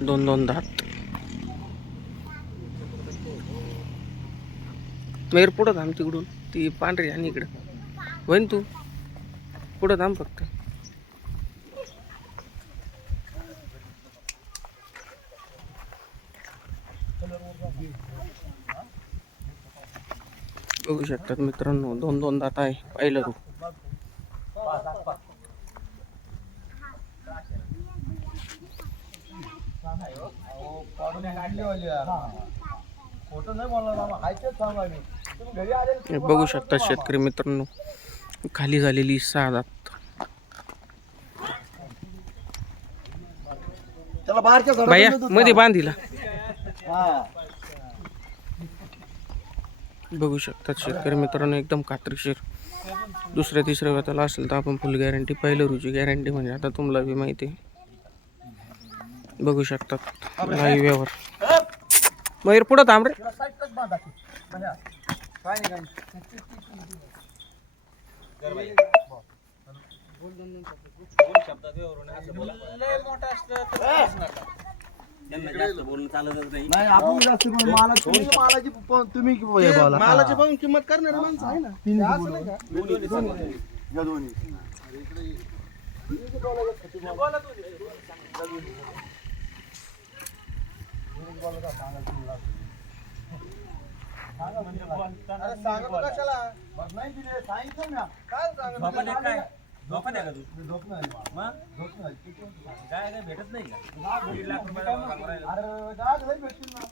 दोन दोन दात. मेर पुढं थांब तिकडून. ती पांढरी आणि इकडं. होईन तू. पुढं थांब फक्त. बघू शकतात मित्रांनो दोन दोन दात आहे पाहिलं तू. बघू शकता शेतकरी मित्रांनो. खाली झालेली नेत होता. मध्ये बांधिला. हा. बघू शकतात शेतकरी मित्रांनो एकदम खात्रीशीर दुसऱ्या तिसऱ्या वेताला असेल तर आपण फुल गॅरंटी पहिलं रुची गॅरंटी म्हणजे आता तुम्हाला बी माहिती आहे. बघू शकतात. लाईव्ह व्यवहार. मयूर पुढं थांब रे. त्याला साईडलाच बांधा की. बाया. काय नाही काय नाही. नाही आपण जास्त बोलू. माला तुम्ही मालाची हा. पण किंमत करणारे माणसं आहे ना. असं. नाही का? दोन्ही, दोन्ही. या दोन्ही. अरे सांगा बघ कशाला नाही दिले, सांगितलं ना. काय झोप नाही. झोप नाही. अरे, भेटतील ना.